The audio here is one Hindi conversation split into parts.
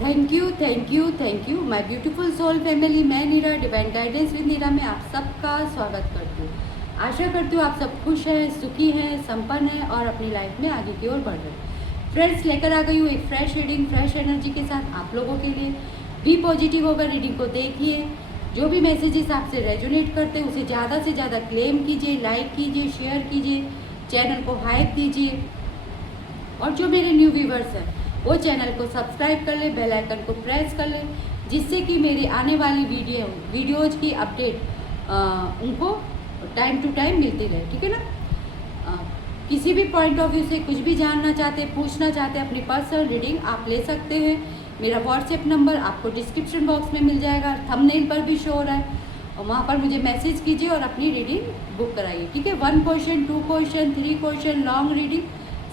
Thank you thank you thank you my beautiful soul family. मैं Neera, divine guidance with Neera में आप सबका स्वागत करती हूँ। आशा करती हूँ आप सब खुश हैं, सुखी हैं, संपन्न हैं और अपनी लाइफ में आगे की ओर बढ़ रहे हैं। फ्रेंड्स, लेकर आ गई हूँ एक फ्रेश रीडिंग, फ्रेश एनर्जी के साथ आप लोगों के लिए। बी पॉजिटिव होकर रीडिंग को देखिए। जो भी मैसेजेस आपसे रेजोनेट करते हैं उसे ज़्यादा से ज़्यादा क्लेम कीजिए, लाइक कीजिए, शेयर कीजिए, चैनल को हाइप दीजिए। और जो मेरे न्यू व्यूवर्स हैं वो चैनल को सब्सक्राइब कर ले, बेल आइकन को प्रेस कर ले, जिससे कि मेरी आने वाली वीडियोज की अपडेट उनको टाइम टू टाइम मिलती रहे। ठीक है ना। किसी भी पॉइंट ऑफ व्यू से कुछ भी जानना चाहते, पूछना चाहते, अपनी पर्सनल रीडिंग आप ले सकते हैं। मेरा व्हाट्सएप नंबर आपको डिस्क्रिप्शन बॉक्स में मिल जाएगा, थंबनेल पर भी शो हो रहा है, और वहाँ पर मुझे मैसेज कीजिए और अपनी रीडिंग बुक कराइए। ठीक है। 1 question, 2 question, 3 question, long reading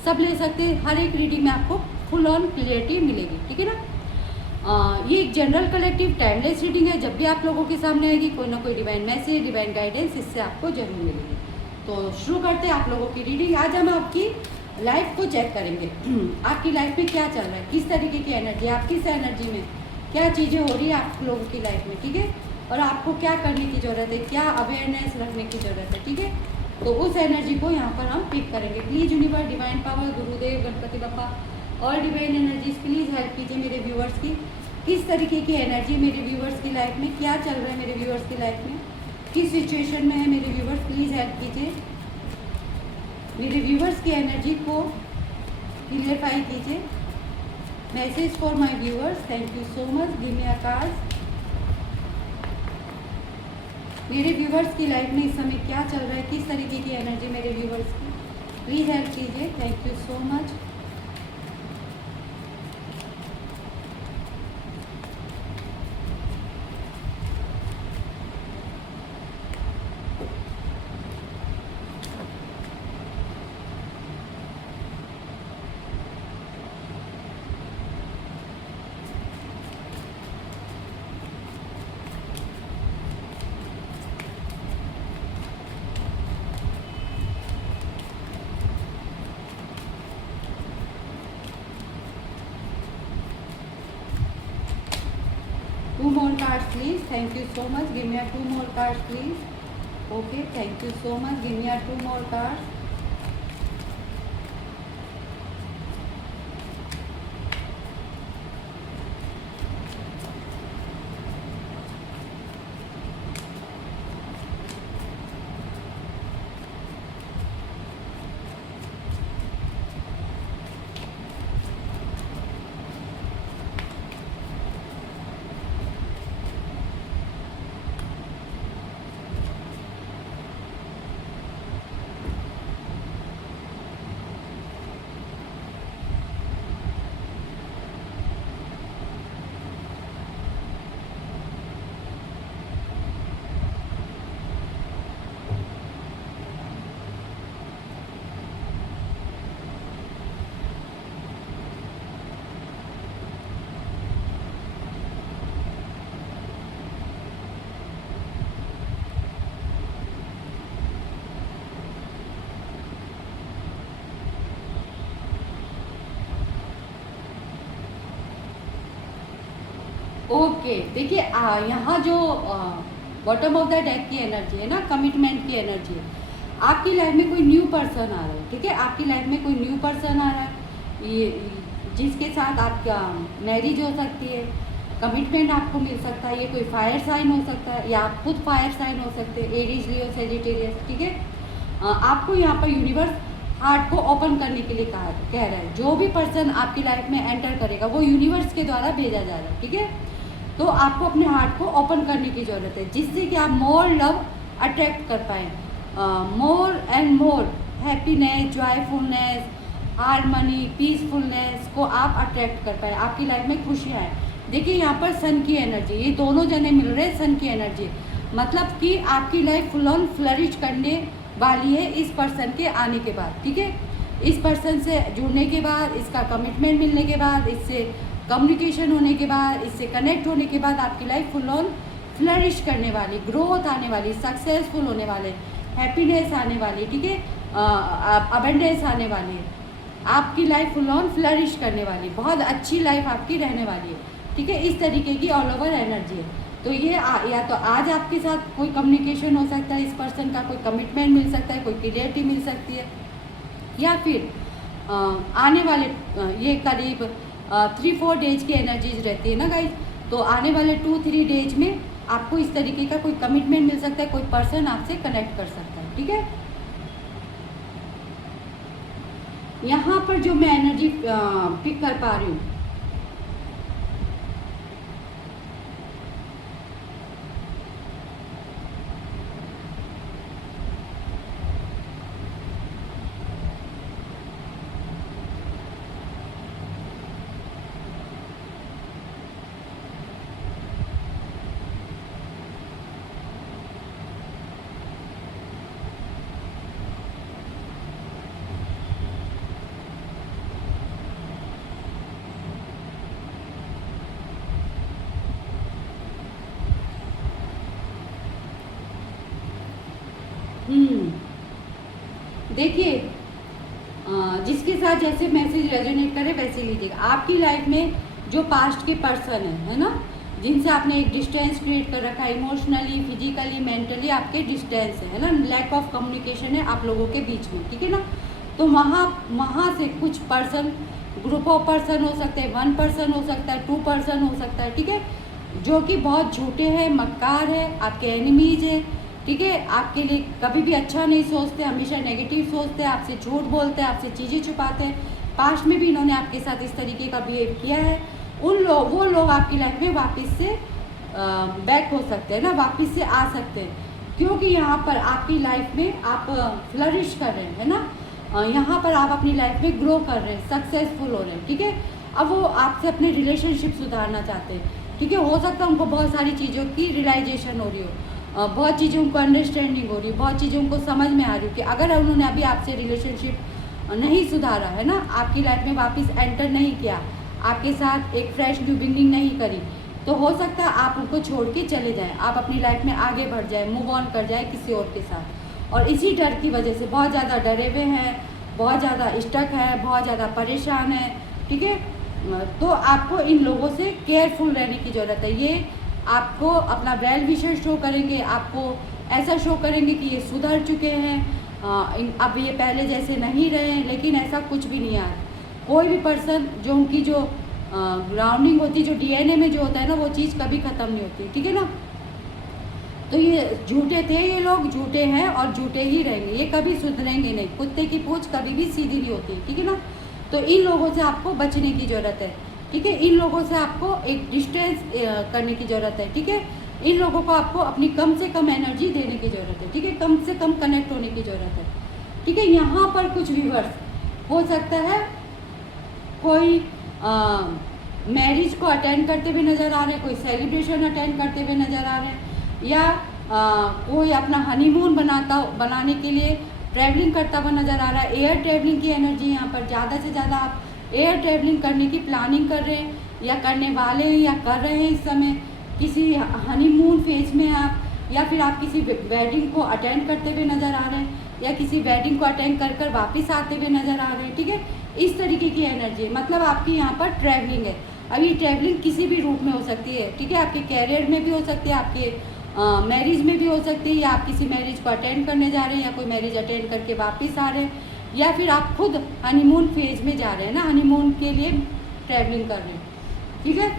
सब ले सकते हैं। हर एक रीडिंग में आपको फुल ऑन क्लियरिटी मिलेगी। ठीक है ना। ये एक जनरल कलेक्टिव टाइमलेस रीडिंग है। जब भी आप लोगों के सामने आएगी कोई ना कोई डिवाइन मैसेज, डिवाइन गाइडेंस इससे आपको जरूर मिलेगी। तो शुरू करते हैं आप लोगों की रीडिंग। आज हम आपकी लाइफ को चेक करेंगे। आपकी लाइफ में क्या चल रहा है, किस तरीके की एनर्जी, आप किस एनर्जी में, क्या चीज़ें हो रही है आप लोगों की लाइफ में। ठीक है। और आपको क्या करने की ज़रूरत है, क्या अवेयरनेस रखने की ज़रूरत है। ठीक है। तो उस एनर्जी को यहाँ पर हम पिक करेंगे। प्लीज़ यूनिवर्स, डिवाइन पावर, गुरुदेव, गणपति बप्पा और डिवाइन एनर्जीज प्लीज़ हेल्प कीजिए मेरे व्यूवर्स की। किस तरीके की एनर्जी मेरे व्यूवर्स की लाइफ में, क्या चल रहा है मेरे व्यूवर्स की लाइफ में, किस सिचुएशन में है मेरे व्यूवर्स, प्लीज़ हेल्प कीजिए। मेरे व्यूवर्स की एनर्जी को क्लियरफाई कीजिए। Message for my viewers, thank you so much, give me a card. मेरे व्यूवर्स की लाइफ में इस समय क्या चल रहा है, किस तरीके की एनर्जी मेरे व्यूवर्स की, प्लीज़ हेल्प कीजिए। Thank you so much. Two more cards please. Thank you so much. Give me a 2 more cards please. Okay, thank you so much. Give me a 2 more cards. Okay, देखिए यहाँ जो बॉटम ऑफ द डेक की एनर्जी है ना, कमिटमेंट की एनर्जी है। आपकी लाइफ में कोई न्यू पर्सन आ रहा है। ठीक है। आपकी लाइफ में कोई न्यू पर्सन आ रहा है, ये जिसके साथ आपका मैरिज हो सकती है, कमिटमेंट आपको मिल सकता है। ये कोई फायर साइन हो सकता है या आप खुद फायर साइन हो सकते हैं, एरीज, लियो, सेजिटेरियस। ठीक है। आपको यहाँ पर यूनिवर्स हार्ट को ओपन करने के लिए कह रहा है। जो भी पर्सन आपकी लाइफ में एंटर करेगा वो यूनिवर्स के द्वारा भेजा जा रहा है। ठीक है। तो आपको अपने हार्ट को ओपन करने की ज़रूरत है, जिससे कि आप मोर लव अट्रैक्ट कर पाएँ, more and more happiness, joyfulness, harmony, peacefulness को आप अट्रैक्ट कर पाए। आपकी लाइफ में खुशियाँ हैं। देखिए यहाँ पर सन की एनर्जी, ये दोनों जने मिल रहे हैं। सन की एनर्जी मतलब कि आपकी लाइफ फुल ऑन फ्लरिश करने वाली है इस पर्सन के आने के बाद। ठीक है। इस पर्सन से जुड़ने के बाद, इसका कमिटमेंट मिलने के बाद, इससे कम्युनिकेशन होने के बाद, इससे कनेक्ट होने के बाद आपकी लाइफ फुल ऑन फ्लरिश करने वाली, ग्रोथ आने वाली, सक्सेसफुल होने वाले, हैप्पीनेस आने वाली। ठीक है। अबेंडेंस आने वाली है। आपकी लाइफ फुल ऑन फ्लरिश करने वाली, बहुत अच्छी लाइफ आपकी रहने वाली है। ठीक है, इस तरीके की ऑल ओवर एनर्जी है। तो ये या तो आज आपके साथ कोई कम्युनिकेशन हो सकता है, इस पर्सन का कोई कमिटमेंट मिल सकता है, कोई क्लियरिटी मिल सकती है, या फिर आने वाले ये करीब 3-4 डेज की एनर्जीज रहती है ना गाइज। तो आने वाले 2-3 डेज में आपको इस तरीके का कोई कमिटमेंट मिल सकता है, कोई पर्सन आपसे कनेक्ट कर सकता है, ठीक है। यहाँ पर जो मैं एनर्जी पिक कर पा रही हूँ, देखिए जिसके साथ जैसे मैसेज रेजोनेट करे वैसे लीजिएगा। आपकी लाइफ में जो पास्ट के पर्सन है ना, जिनसे आपने एक डिस्टेंस क्रिएट कर रखा है, इमोशनली, फिजिकली, मेंटली आपके डिस्टेंस है ना, लैक ऑफ कम्युनिकेशन है आप लोगों के बीच में, ठीक है ना। तो वहाँ से कुछ पर्सन, ग्रुप ऑफ पर्सन हो सकते हैं, 1 पर्सन हो सकता है, 2 पर्सन हो सकता है, ठीक है, जो कि बहुत झूठे हैं, मक्कार है, आपके एनिमीज है, ठीक है, आपके लिए कभी भी अच्छा नहीं सोचते, हमेशा नेगेटिव सोचते हैं, आपसे झूठ बोलते हैं, आपसे चीज़ें छुपाते हैं। पास्ट में भी इन्होंने आपके साथ इस तरीके का बिहेव किया है। वो लोग आपकी लाइफ में वापस से बैक हो सकते हैं ना, वापस से आ सकते हैं, क्योंकि यहाँ पर आपकी लाइफ में आप फ्लरिश कर रहे हैं ना, यहाँ पर आप अपनी लाइफ में ग्रो कर रहे हैं, सक्सेसफुल हो रहे हैं, ठीक है। अब वो आपसे अपने रिलेशनशिप सुधारना चाहते हैं, ठीक है। हो सकता है उनको बहुत सारी चीज़ों की रियलाइजेशन हो रही हो, बहुत चीज़ें उनको अंडरस्टैंडिंग हो रही है, बहुत चीज़ें उनको समझ में आ रही हो कि अगर उन्होंने अभी आपसे रिलेशनशिप नहीं सुधारा है ना, आपकी लाइफ में वापस एंटर नहीं किया, आपके साथ एक फ्रेश न्यू बिगनिंग नहीं करी, तो हो सकता है आप उनको छोड़ के चले जाएं, आप अपनी लाइफ में आगे बढ़ जाएं, मूव ऑन कर जाएं किसी और के साथ। और इसी डर की वजह से बहुत ज़्यादा डरे हुए हैं, बहुत ज़्यादा स्टक है, बहुत ज़्यादा परेशान है, ठीक है। तो आपको इन लोगों से केयरफुल रहने की ज़रूरत है। ये आपको अपना वेल विशर शो करेंगे, आपको ऐसा शो करेंगे कि ये सुधर चुके हैं, अब ये पहले जैसे नहीं रहे हैं, लेकिन ऐसा कुछ भी नहीं है। कोई भी पर्सन जो उनकी जो ग्राउंडिंग होती है, जो डीएनए में जो होता है ना, वो चीज़ कभी ख़त्म नहीं होती, ठीक है ना। तो ये झूठे थे, ये लोग झूठे हैं और झूठे ही रहेंगे, ये कभी सुधरेंगे नहीं। कुत्ते की पूंछ कभी भी सीधी नहीं होती, ठीक है ना। तो इन लोगों से आपको बचने की ज़रूरत है, ठीक है। इन लोगों से आपको एक डिस्टेंस करने की ज़रूरत है, ठीक है। इन लोगों को आपको अपनी कम से कम एनर्जी देने की ज़रूरत है, ठीक है, कम से कम कनेक्ट होने की ज़रूरत है, ठीक है। यहाँ पर कुछ व्यूअर्स हो सकता है कोई मैरिज को अटेंड करते हुए नज़र आ रहे हैं, कोई सेलिब्रेशन अटेंड करते हुए नज़र आ रहे हैं, या कोई अपना हनीमून बनाने के लिए ट्रैवलिंग करता हुआ नज़र आ रहा है। एयर ट्रैवलिंग की एनर्जी यहाँ पर ज़्यादा से ज़्यादा आप एयर ट्रैवलिंग करने की प्लानिंग कर रहे हैं, या करने वाले हैं, या कर रहे हैं इस समय, किसी हनीमून फेज में आप, या फिर आप किसी वेडिंग को अटेंड करते हुए नज़र आ रहे हैं, या किसी वेडिंग को अटेंड कर कर वापस आते हुए नज़र आ रहे हैं, ठीक है। इस तरीके की एनर्जी, मतलब आपकी यहाँ पर ट्रैवलिंग है। अब ये ट्रैवलिंग किसी भी रूप में हो सकती है, ठीक है, आपके कैरियर में भी हो सकती है, आपके मैरिज में भी हो सकती है, या आप किसी मैरिज को अटेंड करने जा रहे हैं, या कोई मैरिज अटेंड करके वापस आ रहे हैं, या फिर आप खुद हनीमून फेज में जा रहे हैं ना, हनीमून के लिए ट्रैवलिंग कर रहे हैं, ठीक है।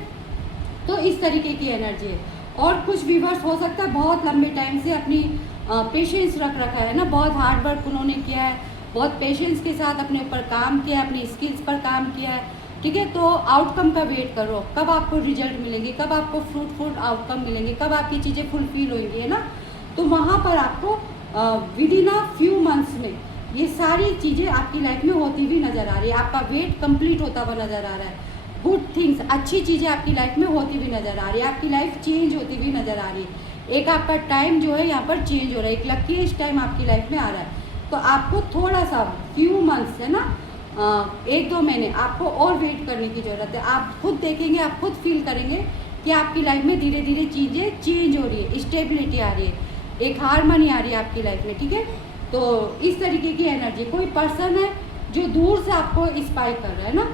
तो इस तरीके की एनर्जी है। और कुछ व्यूअर्स हो सकता है बहुत लंबे टाइम से अपनी पेशेंस रख रखा है ना, बहुत हार्ड वर्क उन्होंने किया है, बहुत पेशेंस के साथ अपने ऊपर काम किया है, अपनी स्किल्स पर काम किया है, ठीक है। तो आउटकम का वेट करो, कब आपको रिजल्ट मिलेंगे, कब आपको फ्रूटफुल आउटकम मिलेंगे, कब आपकी चीज़ें फुलफिल होंगी, है ना। तो वहाँ पर आपको with in a few months में ये सारी चीज़ें आपकी लाइफ में होती हुई नज़र आ रही है, आपका वेट कंप्लीट होता हुआ नज़र आ रहा है, गुड थिंग्स, अच्छी चीज़ें आपकी लाइफ में होती हुई नज़र आ रही है, आपकी लाइफ चेंज होती हुई नज़र आ रही है। एक आपका टाइम जो है यहाँ पर चेंज हो रहा है, एक लकीस्ट टाइम आपकी लाइफ में आ रहा है। तो आपको थोड़ा सा फ्यू मंथ्स, है ना, 1-2 महीने आपको और वेट करने की ज़रूरत है। आप खुद देखेंगे, आप खुद फील करेंगे कि आपकी लाइफ में धीरे धीरे चीज़ें चेंज हो रही है, स्टेबिलिटी आ रही है, एक हारमनी आ रही है आपकी लाइफ में, ठीक है। तो इस तरीके की एनर्जी, कोई पर्सन है जो दूर से आपको इंस्पायर कर रहा है ना,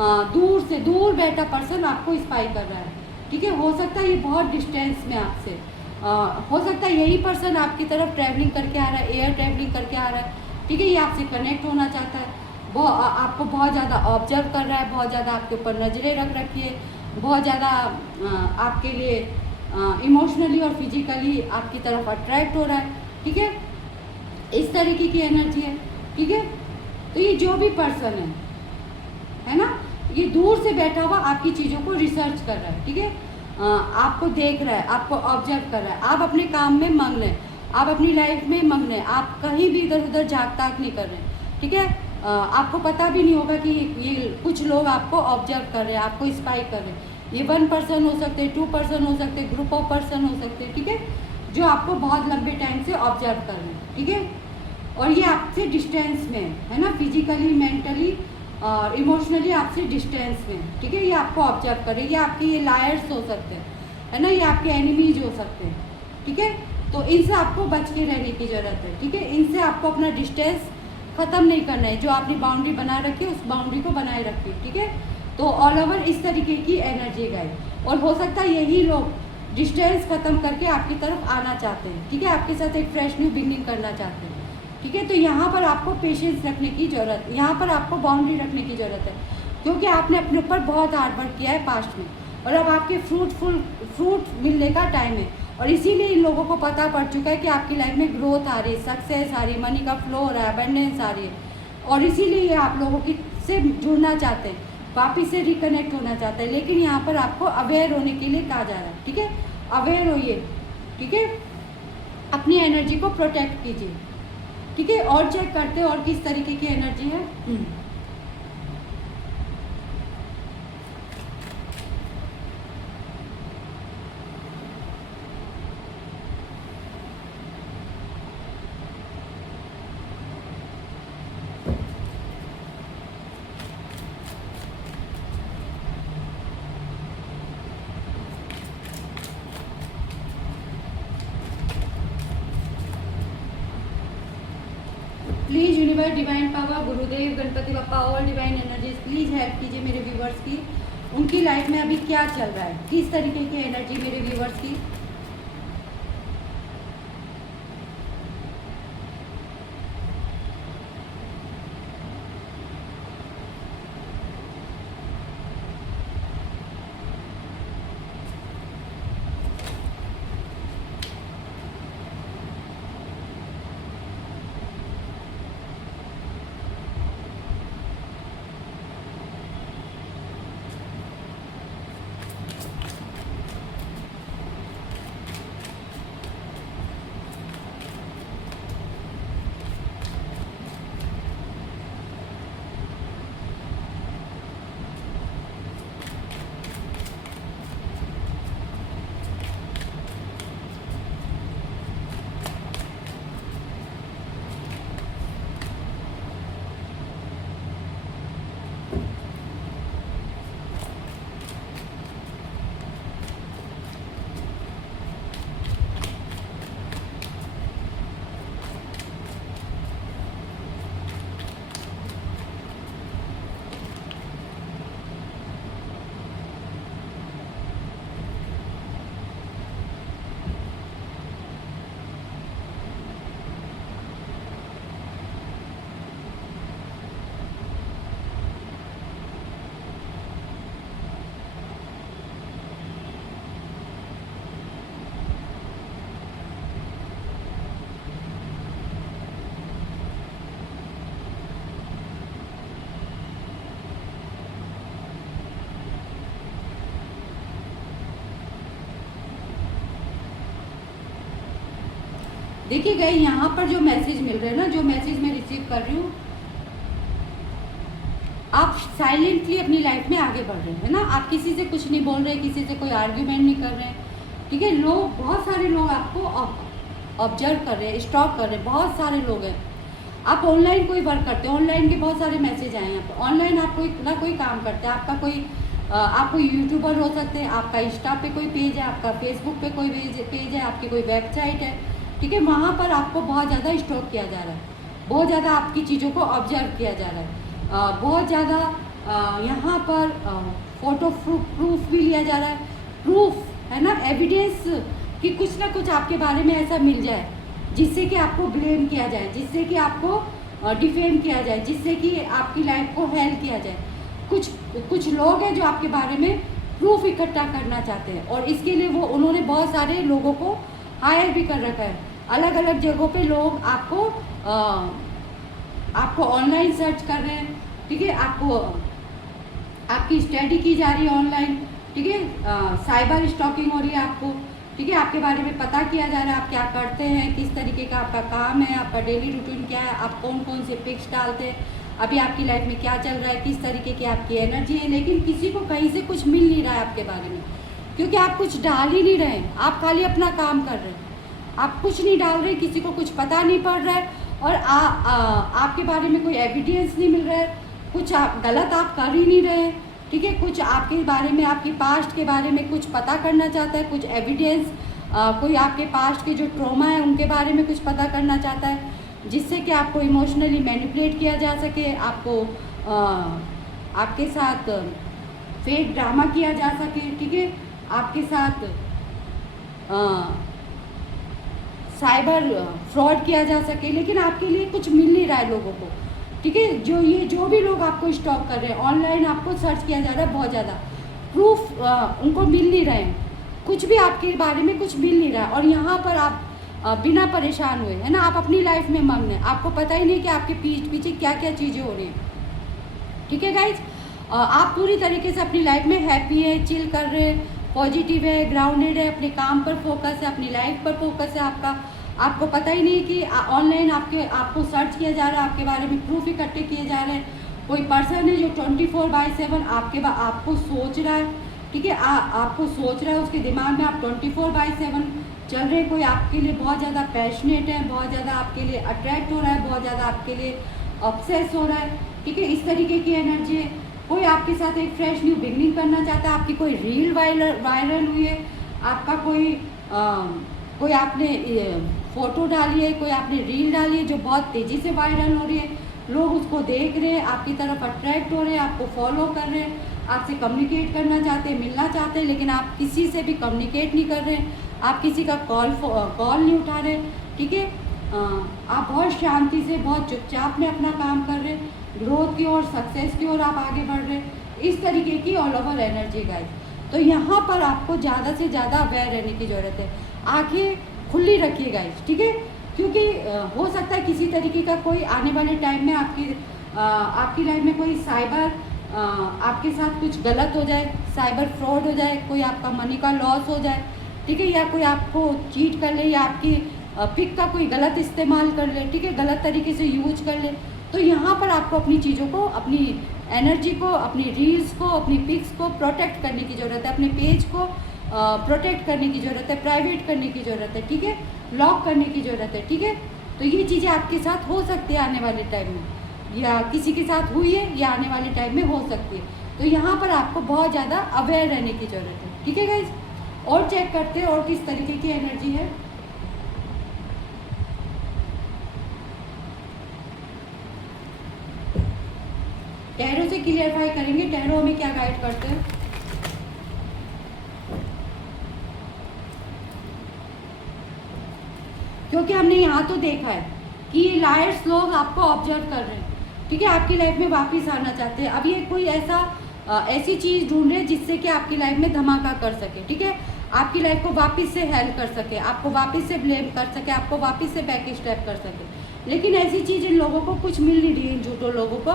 दूर बैठा पर्सन आपको स्पाई कर रहा है, ठीक है। हो सकता है ये बहुत डिस्टेंस में आपसे, हो सकता है यही पर्सन आपकी तरफ ट्रैवलिंग करके आ रहा है, एयर ट्रैवलिंग करके आ रहा है, ठीक है। ये आपसे कनेक्ट होना चाहता है, आपको बहुत ज़्यादा ऑब्जर्व कर रहा है, बहुत ज़्यादा आपके ऊपर नज़रें रख रखी है, बहुत ज़्यादा आपके लिए इमोशनली और फिजिकली आपकी तरफ अट्रैक्ट हो रहा है, ठीक है। इस तरीके की एनर्जी है, ठीक है। तो ये जो भी पर्सन है ना, ये दूर से बैठा हुआ आपकी चीज़ों को रिसर्च कर रहा है, ठीक है। आपको देख रहा है, आपको ऑब्जर्व कर रहा है, आप अपने काम में मग्न हैं, आप अपनी लाइफ में मग्न हैं, आप कहीं भी इधर उधर झाँक ताक नहीं कर रहे हैं, ठीक है। आपको पता भी नहीं होगा कि ये कुछ लोग आपको ऑब्जर्व कर रहे हैं, आपको स्पाई कर रहे हैं। ये 1 पर्सन हो सकते हैं, 2 पर्सन हो सकते हैं, ग्रुप ऑफ पर्सन हो सकते हैं, ठीक है, जो आपको बहुत लंबे टाइम से ऑब्जर्व कर रहे हैं, ठीक है। और ये आपसे डिस्टेंस में है ना, फिजिकली, मेंटली और इमोशनली आपसे डिस्टेंस में, ठीक है। ये आपको ऑब्जर्व कर रहे हैं, ये आपके ये लायर्स हो सकते हैं, है ना, ये आपके एनिमीज हो सकते हैं, ठीक है। तो इनसे आपको बच के रहने की ज़रूरत है, ठीक है। इनसे आपको अपना डिस्टेंस ख़त्म नहीं करना है, जो आपने बाउंड्री बना रखी है उस बाउंड्री को बनाए रखिए, ठीक है। तो ऑल ओवर इस तरीके की एनर्जी गाइड, और हो सकता है यही लोग डिस्टेंस ख़त्म करके आपकी तरफ आना चाहते हैं, ठीक है, आपके साथ एक फ्रेश न्यू बिगनिंग करना चाहते हैं, ठीक है। तो यहाँ पर आपको पेशेंस रखने की ज़रूरत है, यहाँ पर आपको बाउंड्री रखने की ज़रूरत है, क्योंकि आपने अपने ऊपर बहुत हार्ड वर्क किया है पास्ट में, और अब आपके फ्रूट मिलने का टाइम है। और इसीलिए इन लोगों को पता पड़ चुका है कि आपकी लाइफ में ग्रोथ आ रही है, सक्सेस आ रही है, मनी का फ्लो हो रहा है, अबंडेंस आ रही है, और इसीलिए ये आप लोगों की से जुड़ना चाहते हैं, वापिस से रिकनेक्ट होना चाहते हैं। लेकिन यहाँ पर आपको अवेयर होने के लिए कहा जा रहा है, ठीक है। अवेयर होइए, ठीक है, अपनी एनर्जी को प्रोटेक्ट कीजिए, ठीक है। और चेक करते हैं और किस तरीके की एनर्जी है। Please universe, divine power, Gurudev, Ganpati Bappa, all divine energies please help कीजिए मेरे व्यूवर्स की। उनकी लाइफ में अभी क्या चल रहा है, किस तरीके की एनर्जी मेरे व्यूवर्स की। देखिए गए यहाँ पर जो मैसेज मिल रहे हैं ना, जो मैसेज मैं रिसीव कर रही हूँ, आप साइलेंटली अपनी लाइफ में आगे बढ़ रहे हैं, है ना। आप किसी से कुछ नहीं बोल रहे, किसी से कोई आर्ग्यूमेंट नहीं कर रहे हैं, ठीक है। लोग, बहुत सारे लोग आपको ऑब्जर्व कर रहे हैं, स्टॉक कर रहे हैं, बहुत सारे लोग हैं। आप ऑनलाइन कोई वर्क करते हैं, ऑनलाइन के बहुत सारे मैसेज आए हैं यहाँ पर। ऑनलाइन आप कोई काम करते हैं, आपका कोई आप कोई यूट्यूबर हो सकते हैं, आपका इंस्टा पे कोई पेज है, आपका फेसबुक पे कोई पेज है, आपकी कोई वेबसाइट है, ठीक है। वहाँ पर आपको बहुत ज़्यादा स्टॉक किया जा रहा है, बहुत ज़्यादा आपकी चीज़ों को ऑब्जर्व किया जा रहा है, बहुत ज़्यादा यहाँ पर फ़ोटो प्रूफ भी लिया जा रहा है, प्रूफ है ना, एविडेंस कि कुछ ना कुछ आपके बारे में ऐसा मिल जाए जिससे कि आपको ब्लेम किया जाए, जिससे कि आपको डिफेम किया जाए, जिससे कि आपकी लाइफ को हेल किया जाए। कुछ लोग हैं जो आपके बारे में प्रूफ इकट्ठा करना चाहते हैं और इसके लिए वो उन्होंने बहुत सारे लोगों को हायर भी कर रखा है। अलग अलग जगहों पे लोग आपको ऑनलाइन सर्च कर रहे हैं, ठीक है, आपकी स्टडी की जा रही है ऑनलाइन, ठीक है, साइबर स्टॉकिंग हो रही है आपको, ठीक है, आपके बारे में पता किया जा रहा है, आप क्या करते हैं, किस तरीके का आपका काम है, आपका डेली रूटीन क्या है, आप कौन कौन से पिक्स डालते हैं, अभी आपकी लाइफ में क्या चल रहा है, किस तरीके की आपकी एनर्जी है। लेकिन किसी को कहीं से कुछ मिल नहीं रहा है आपके बारे में, क्योंकि आप कुछ डाल ही नहीं रहे, आप खाली अपना काम कर रहे हैं, आप कुछ नहीं डाल रहे, किसी को कुछ पता नहीं पड़ रहा है और आपके बारे में कोई एविडेंस नहीं मिल रहा है, कुछ गलत आप कर ही नहीं रहे, ठीक है, कुछ आपके बारे में, आपकी पास्ट के बारे में कुछ पता करना चाहता है, कुछ एविडेंस, कोई आपके पास्ट के जो ट्रॉमा है उनके बारे में कुछ पता करना चाहता है, जिससे कि आपको इमोशनली मैनिपुलेट किया जा सके, आपको आपके साथ फेक ड्रामा किया जा सके, ठीक है, आपके साथ साइबर फ्रॉड किया जा सके। लेकिन आपके लिए कुछ मिल नहीं रहा है लोगों को, ठीक है, जो भी लोग आपको स्टॉक कर रहे हैं, ऑनलाइन आपको सर्च किया जा रहा है बहुत ज़्यादा, प्रूफ उनको मिल नहीं रहे हैं, कुछ भी आपके बारे में कुछ मिल नहीं रहा है और यहाँ पर आप बिना परेशान हुए, है ना, आप अपनी लाइफ में मग्न हैं, आपको पता ही नहीं कि आपके पीछे क्या क्या चीज़ें हो रही हैं, ठीक है गाइज। आप पूरी तरीके से अपनी लाइफ में हैप्पी है, चिल कर रहे हैं, पॉजिटिव है, ग्राउंडेड है, अपने काम पर फोकस है, अपनी लाइफ पर फोकस है आपका, आपको पता ही नहीं कि ऑनलाइन आपको सर्च किया जा रहा है, आपके बारे में प्रूफ इकट्ठे किए जा रहे हैं, कोई पर्सन है जो 24/7 आपको सोच रहा है, ठीक है, आपको सोच रहा है, उसके दिमाग में आप 24/7 चल रहे हैं, कोई आपके लिए बहुत ज़्यादा पैशनेट है, बहुत ज़्यादा आपके लिए अट्रैक्ट हो रहा है, बहुत ज़्यादा आपके लिए ऑब्सेस हो रहा है, ठीक है, इस तरीके की एनर्जी है। कोई आपके साथ एक फ्रेश न्यू बिगनिंग करना चाहता है, आपकी कोई रील वायरल हुई है, आपका कोई आपने फ़ोटो डाली है, कोई आपने रील डाली है जो बहुत तेज़ी से वायरल हो रही है, लोग उसको देख रहे हैं, आपकी तरफ अट्रैक्ट हो रहे हैं, आपको फॉलो कर रहे हैं, आपसे कम्युनिकेट करना चाहते हैं, मिलना चाहते हैं, लेकिन आप किसी से भी कम्युनिकेट नहीं कर रहे हैं, आप किसी का कॉल नहीं उठा रहे, ठीक है, आप बहुत शांति से, बहुत चुपचाप में अपना काम कर रहे हैं, ग्रोथ की ओर, सक्सेस की ओर आप आगे बढ़ रहे हैं, इस तरीके की ऑल ओवर एनर्जी गाइस। तो यहाँ पर आपको ज़्यादा से ज़्यादा अवेयर रहने की ज़रूरत है, आंखें खुली रखिए गाइस, ठीक है, क्योंकि हो सकता है किसी तरीके का कोई आने वाले टाइम में आपकी लाइफ में कोई साइबर आपके साथ कुछ गलत हो जाए, साइबर फ्रॉड हो जाए, कोई आपका मनी का लॉस हो जाए, ठीक है, या कोई आपको चीट कर ले, या आपकी पिक का कोई गलत इस्तेमाल कर ले, ठीक है, गलत तरीके से यूज कर ले। तो यहाँ पर आपको अपनी चीज़ों को, अपनी एनर्जी को, अपनी रील्स को, अपनी पिक्स को प्रोटेक्ट करने की ज़रूरत है, अपने पेज को प्रोटेक्ट करने की ज़रूरत है, प्राइवेट करने की ज़रूरत है, ठीक है, लॉक करने की ज़रूरत है, ठीक है। तो ये चीज़ें आपके साथ हो सकती है आने वाले टाइम में, या किसी के साथ हुई है, या आने वाले टाइम में हो सकती है। तो यहाँ पर आपको बहुत ज़्यादा अवेयर रहने की ज़रूरत है, ठीक है गाइज। और चेक करते हैं और किस तरीके की एनर्जी है। टैरो से क्लियरफाई करेंगे, टैरो हमें क्या गाइड करते हैं। क्योंकि हमने यहाँ तो देखा है कि ये लायर्स लोग आपको ऑब्जर्व कर रहे हैं, ठीक है, आपकी लाइफ में वापस आना चाहते हैं। अब ये कोई ऐसी चीज़ ढूंढ रहे हैं जिससे कि आपकी लाइफ में धमाका कर सके, ठीक है, आपकी लाइफ को वापस से हेल्प कर सके, आपको वापस से ब्लेम कर सके, आपको वापस से बैक स्टेप कर सके। लेकिन ऐसी चीज़ इन लोगों को कुछ मिल नहीं रही है, इन झूठों लोगों को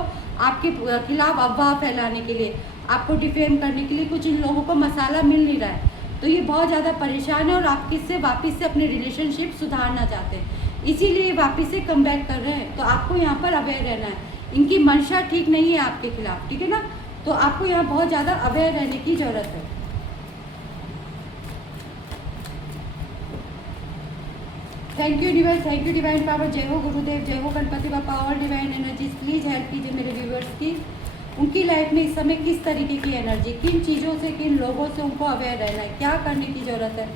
आपके खिलाफ अफवाह फैलाने के लिए, आपको डिफेम करने के लिए कुछ इन लोगों को मसाला मिल नहीं रहा है। तो ये बहुत ज़्यादा परेशान है और आप किससे वापस से अपने रिलेशनशिप सुधारना चाहते हैं, इसीलिए वापस से कम बैक कर रहे हैं। तो आपको यहाँ पर अवेयर रहना है, इनकी मंशा ठीक नहीं है आपके खिलाफ, ठीक है ना। तो आपको यहाँ बहुत ज़्यादा अवेयर रहने की ज़रूरत है। Thank you universe, thank you divine power, जय हो गुरुदेव, जय हो गणपति बापा, और डिवाइन एनर्जीज प्लीज़ हेल्प कीजिए मेरे व्यूवर्स की, उनकी लाइफ में इस समय किस तरीके की एनर्जी, किन चीज़ों से, किन लोगों से उनको अवेयर रहना है, क्या करने की ज़रूरत है,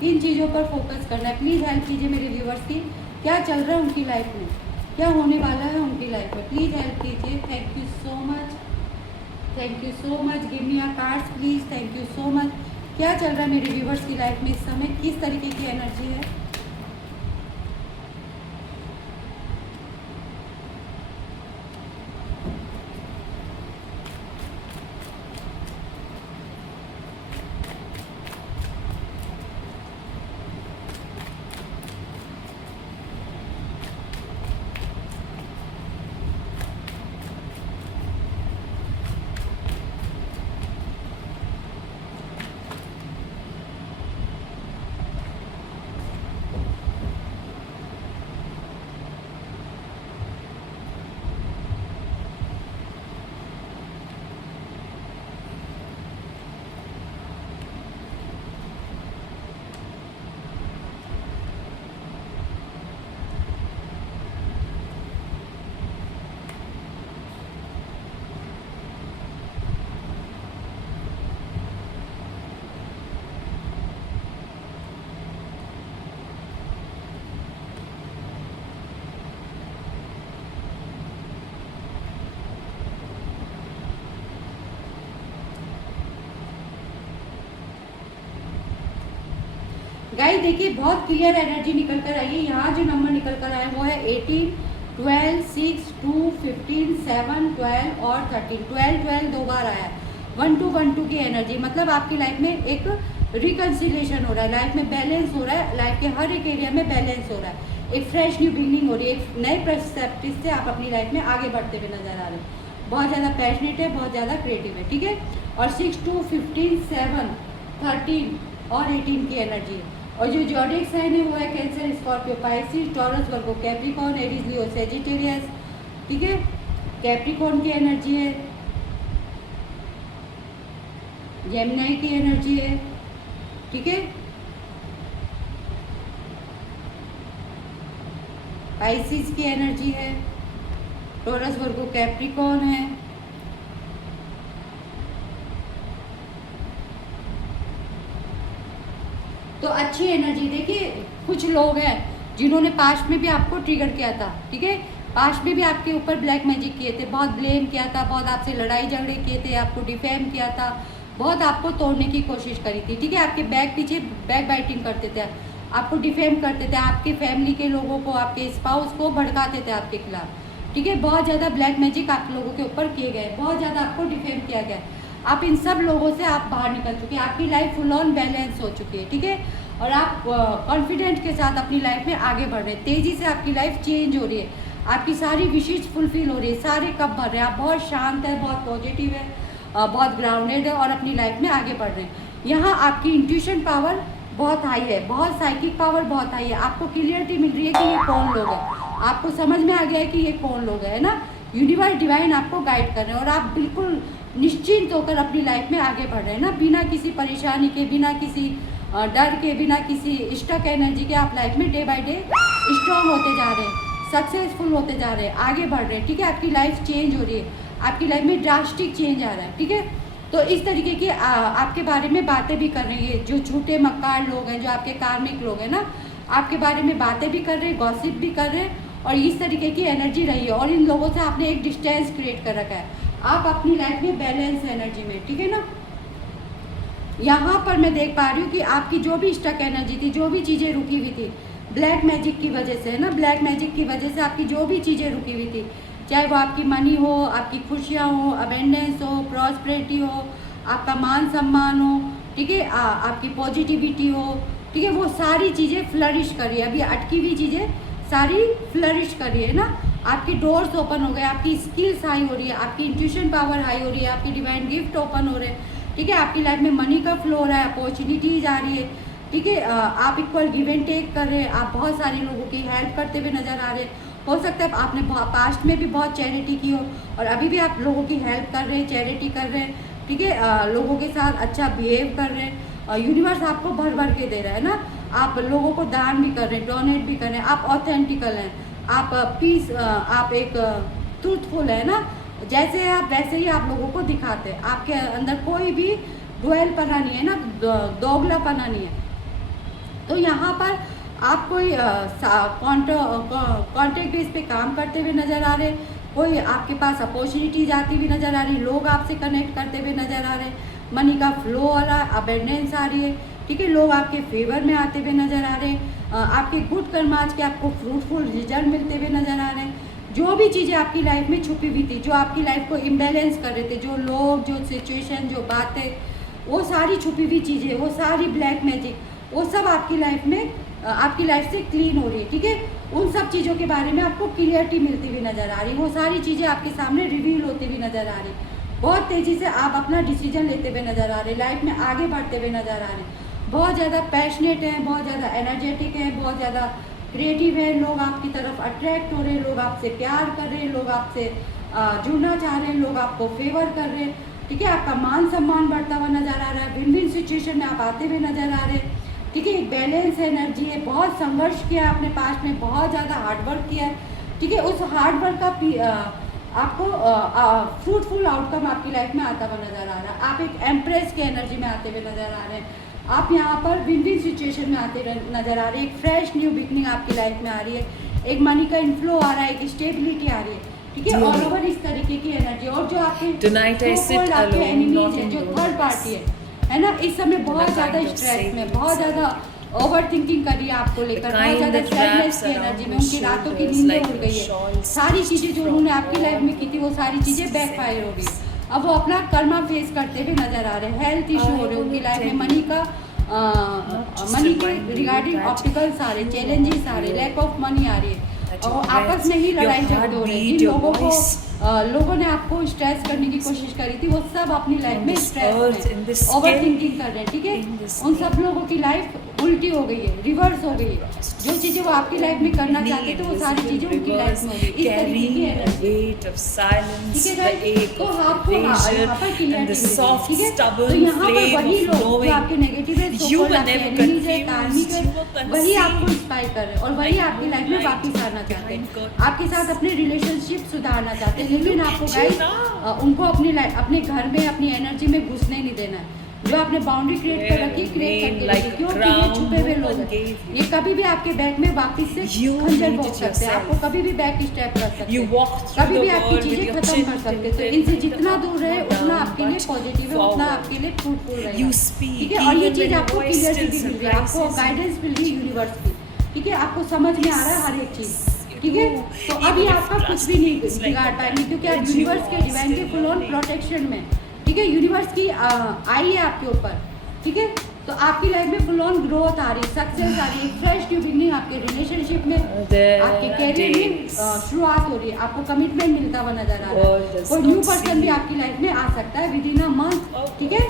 किन चीज़ों पर फोकस करना है। प्लीज़ हेल्प कीजिए मेरे व्यूवर्स की, क्या चल रहा है उनकी लाइफ में, क्या होने वाला है उनकी लाइफ में, प्लीज़ हेल्प कीजिए। Thank you so much. Thank you so much, give me your cards please, thank you so much. क्या चल रहा है मेरे व्यूवर्स की लाइफ में इस समय, किस तरीके की एनर्जी है? गाइस देखिए बहुत क्लियर एनर्जी निकल कर आई है। यहाँ जो नंबर निकल कर आए वो है 18, 12, 6, 2, 15, 7, 12 और 13। 12 दो बार आया है। 12 की एनर्जी मतलब आपकी लाइफ में एक रिकन्सिलेशन हो रहा है, लाइफ में बैलेंस हो रहा है, लाइफ के हर एक एरिया में बैलेंस हो रहा है, एक फ्रेश न्यू बिगनिंग हो रही है, एक नए पर्सपेक्टिव से आप अपनी लाइफ में आगे बढ़ते हुए नजर आ रहे हैं। बहुत ज़्यादा पैशनेट है, बहुत ज़्यादा क्रिएटिव है, ठीक है। और 6, 2, 15, 7, 13 और 18 की एनर्जी है। और जो ज़ोडिएक साइन है वो है कैंसर, स्कॉर्पियो, पाइसिस, टॉरस, वर्गो, कैप्रिकॉर्न, एरीज, लियो, सेजिटेरियस, ठीक है। कैप्रिकॉर्न की एनर्जी है, जेमिनी की एनर्जी है, ठीक है। पाइसिस की एनर्जी है, टॉरस, वर्गो, कैप्रिकॉर्न है, तो अच्छी एनर्जी। देखिए कुछ लोग हैं जिन्होंने पास्ट में भी आपको ट्रिगर किया था, ठीक है, पास्ट में भी आपके ऊपर ब्लैक मैजिक किए थे, बहुत ब्लेम किया था, बहुत आपसे लड़ाई झगड़े किए थे, आपको डिफेम किया था, बहुत आपको तोड़ने की कोशिश करी थी, ठीक है। आपके बैक पीछे बैक बाइटिंग करते थे, आपको डिफेम करते थे, आपके फैमिली के लोगों को, आपके स्पाउस को भड़काते थे आपके खिलाफ, ठीक है। बहुत ज़्यादा ब्लैक मैजिक आप लोगों के ऊपर किए गए, बहुत ज़्यादा आपको डिफेम किया गया। आप इन सब लोगों से आप बाहर निकल चुके हैं, आपकी लाइफ फुल ऑन बैलेंस हो चुकी है, ठीक है। और आप कॉन्फिडेंट के साथ अपनी लाइफ में आगे बढ़ रहे हैं, तेज़ी से आपकी लाइफ चेंज हो रही है, आपकी सारी विशेष फुलफिल हो रही है, सारे कब भर रहे हैं, आप बहुत शांत है, बहुत पॉजिटिव है, बहुत ग्राउंडेड है और अपनी लाइफ में आगे बढ़ रहे हैं। यहाँ आपकी इंट्यूशन पावर बहुत हाई है, बहुत साइकिक पावर बहुत हाई है, आपको क्लियरिटी मिल रही है कि ये कौन लोग हैं, आपको समझ में आ गया है कि ये कौन लोग हैं, ना। यूनिवर्स डिवाइन आपको गाइड कर रहे हैं और आप बिल्कुल निश्चिंत होकर अपनी लाइफ में आगे बढ़ रहे हैं, ना, बिना किसी परेशानी के, बिना किसी डर के, बिना किसी स्टक एनर्जी के आप लाइफ में डे बाय डे स्ट्रॉन्ग होते जा रहे हैं, सक्सेसफुल होते जा रहे हैं, आगे बढ़ रहे हैं, ठीक है। आपकी लाइफ चेंज हो रही है, आपकी लाइफ में ड्रास्टिक चेंज आ रहा है, ठीक है। तो इस तरीके की आपके बारे में बातें भी कर रही है, जो झूठे मक्कार लोग हैं, जो आपके कार्मिक लोग हैं ना, आपके बारे में बातें भी कर रहे हैं, गॉसिप भी कर रहे हैं, और इस तरीके की एनर्जी रही है। और इन लोगों से आपने एक डिस्टेंस क्रिएट कर रखा है, आप अपनी लाइफ में बैलेंस एनर्जी में, ठीक है ना। यहाँ पर मैं देख पा रही हूँ कि आपकी जो भी स्टक एनर्जी थी, जो भी चीज़ें रुकी हुई थी ब्लैक मैजिक की वजह से, है ना, ब्लैक मैजिक की वजह से आपकी जो भी चीज़ें रुकी हुई थी, चाहे वो आपकी मनी हो, आपकी खुशियाँ हो, अबेंडेंस हो, प्रॉस्पेरिटी हो, आपका मान सम्मान हो, ठीक है, आपकी पॉजिटिविटी हो, ठीक है, वो सारी चीज़ें फ्लरिश करिए। अभी अटकी हुई चीज़ें सारी फ्लरिश करिए, ना। आपकी डोर्स ओपन हो गए, आपकी स्किल्स हाई हो रही है, आपकी इंट्यूशन पावर हाई हो रही है, आपकी डिवाइन गिफ्ट ओपन हो रहे हैं, ठीक है। आपकी लाइफ में मनी का फ्लो हो रहा है, अपॉर्चुनिटीज आ रही है, ठीक है। आप इक्वल गिव एंड टेक कर रहे हैं, आप बहुत सारे लोगों की हेल्प करते हुए नजर आ रहे हैं। हो सकता है आपने पास्ट में भी बहुत चैरिटी की हो और अभी भी आप लोगों की हेल्प कर रहे हैं, चैरिटी कर रहे हैं, ठीक है, लोगों के साथ अच्छा बिहेव कर रहे हैं। यूनिवर्स आपको भर भर के दे रहा है, ना। आप लोगों को दान भी कर रहे हैं, डोनेट भी कर रहे हैं, आप ऑथेंटिकल हैं, आप पीस, आप एक ट्रूथफुल है, ना। जैसे आप वैसे ही आप लोगों को दिखाते हैं, आपके अंदर कोई भी डुअलपना नहीं है, ना, दोगलापना नहीं है। तो यहाँ पर आप कोई कॉन्ट्रैक्ट बेस पे काम करते हुए नजर आ रहे हैं, कोई आपके पास अपॉर्चुनिटीज आती हुई नज़र आ रही, लोग आपसे कनेक्ट करते हुए नज़र आ रहे हैं, मनी का फ्लो आ रहा है, अबेंडेंस आ रही है, ठीक है, लोग आपके फेवर में आते हुए नज़र आ रहे हैं, आपके गुड कर्म आज के आपको फ्रूटफुल रिजल्ट मिलते हुए नज़र आ रहे हैं। जो भी चीज़ें आपकी लाइफ में छुपी हुई थी, जो आपकी लाइफ को इम्बैलेंस कर रहे थे, जो लोग, जो सिचुएशन, जो बातें, वो सारी छुपी हुई चीज़ें, वो सारी ब्लैक मैजिक, वो सब आपकी लाइफ में आपकी लाइफ से क्लीन हो रही है, ठीक है। उन सब चीज़ों के बारे में आपको क्लियरिटी मिलती हुई नज़र आ रही है, वो सारी चीज़ें आपके सामने रिवील होती हुई नज़र आ रही है। बहुत तेज़ी से आप अपना डिसीजन लेते हुए नज़र आ रहे हैं, लाइफ में आगे बढ़ते हुए नज़र आ रहे हैं, बहुत ज़्यादा पैशनेट हैं, बहुत ज़्यादा एनर्जेटिक हैं, बहुत ज़्यादा क्रिएटिव है, लोग आपकी तरफ अट्रैक्ट हो रहे हैं, लोग आपसे प्यार कर रहे हैं, लोग आपसे जुड़ना चाह रहे हैं, लोग आपको फेवर कर रहे हैं, ठीक है। आपका मान सम्मान बढ़ता हुआ नज़र आ रहा है, विन विन सिचुएशन में आप आते हुए नज़र आ रहे हैं, ठीक है। एक बैलेंस एनर्जी है, बहुत संघर्ष किया आपने पास्ट में, बहुत ज़्यादा हार्डवर्क किया है, ठीक है। उस हार्डवर्क का आपको फ्रूटफुल आउटकम आपकी लाइफ में आता हुआ नज़र आ रहा है। आप एक एम्प्रेस के एनर्जी में आते हुए नज़र आ रहे हैं, आप यहाँ पर विन विन सिचुएशन में आते नज़र आ रहे हैं, एक फ्रेश न्यू बिगनिंग आपकी लाइफ में आ रही है, एक मनी का इनफ्लो आ रहा है, एक स्टेबिलिटी आ रही है, ठीक है। ऑल ओवर इस तरीके की एनर्जी, और जो आपके एनिमीज है, जो थर्ड पार्टी है ना, इस समय बहुत ज़्यादा स्ट्रेस में, बहुत ज़्यादा ओवर थिंकिंग कर रही है आपको लेकर, बहुत ज़्यादा सैडनेस की एनर्जी में, उनकी रातों की नींदें उड़ गई है, सारी चीज़ें जो उन्होंने आपकी लाइफ में की थी वो सारी चीज़ें बैकफायर हो गई, अब वो अपना कर्मा फेस करते हुए नजर आ रहे हैं, हेल्थ इशू हो रहे हैं उनकी लाइफ में, मनी के रिगार्डिंग ऑब्स्टिकल्स आ रहे, चैलेंजेस आ रहे, लैक ऑफ मनी आ रही है, और आपस में ही लड़ाई झगड़े हो रहे हैं। जिन लोगों ने आपको स्ट्रेस करने की कोशिश करी थी, वो सब अपनी लाइफ में स्ट्रेस में ओवर थिंकिंग कर रहे हैं, ठीक है। उन सब लोगों की लाइफ उल्टी हो गई है, रिवर्स हो गई है, जो चीज़ें वो आपकी लाइफ में करना चाहते थे वो सारी चीज़ें उनकी लाइफ में हो गई, इस तरीके की एनर्जी, ठीक है गाइस। तो आपको यहाँ पर क्लियरिटी मिलेगी, ठीक है। तो यहाँ पर वही लोग जो आपके नेगेटिव है, एनिमीज है, कार्मिक है, वही आपको इंस्पायर कर रहे हैं, और वही आपकी लाइफ में वापस आना चाहते हैं, आपके साथ अपने रिलेशनशिप सुधारना चाहते हैं, लेकिन आपको गाइस उनको अपने घर में, अपनी एनर्जी में घुसने नहीं देना है। जो आपने बाउंड्री क्रिएट कर रखी, क्रिएट करके रखी, क्योंकि ये छुपे हुए लोग हैं, ये कभी भी आपके बैक में वापस से खंजर भोंक सकते हैं, आपको कभी भी बैक स्टेप कर सकते हैं, कभी भी आपकी चीजें खत्म कर सकते हैं। तो इनसे जितना दूर रहे उतना आपके लिए पॉजिटिव है, उतना आपके लिए फ्रूटफुल रहेगा, ठीक है। और ये चीज आपको क्लियरिटी मिल रही है, आपको गाइडेंस मिल रही है यूनिवर्स की, ठीक है, आपको समझ में आ रहा है हर एक चीज, ठीक है। तो अभी आपका कुछ भी नहीं बिगाड़ पाएंगे, क्योंकि आप यूनिवर्स के डिवाइन के फुल ऑन प्रोटेक्शन में, ठीक है। यूनिवर्स की आई है आपके ऊपर, ठीक है। तो आपकी लाइफ में फुल ऑन ग्रोथ आ रही, सक्सेस आ रही, फ्रेश न्यू बिगनिंग आपके रिलेशनशिप में, आपके कैरियर में शुरुआत हो रही है, आपको कमिटमेंट मिलता हुआ नजर आ रहा है, कोई न्यू पर्सन भी आपकी लाइफ में आ सकता है विद इन अ मंथ, ठीक है।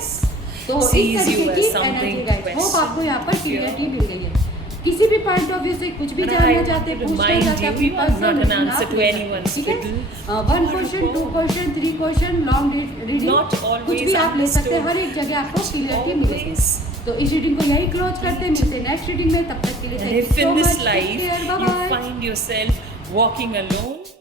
तो इस तरीके की एनर्जी गाइस, होप आपको यहाँ पर क्लियरिटी मिल गई है। किसी भी पॉइंट ऑफ व्यू से कुछ भी जानना चाहते, पूछना चाहते हैं, ठीक है। 1 question, 2 question, 3 question, long reading, कुछ भी आप ले सकते हैं, हर एक जगह आपको क्लियरिटी मिलेगी। तो इस रीडिंग को यही क्लोज करते हैं, मिलते हैं नेक्स्ट रीडिंग में, तब तक के लिए thank you so much, take care, bye bye.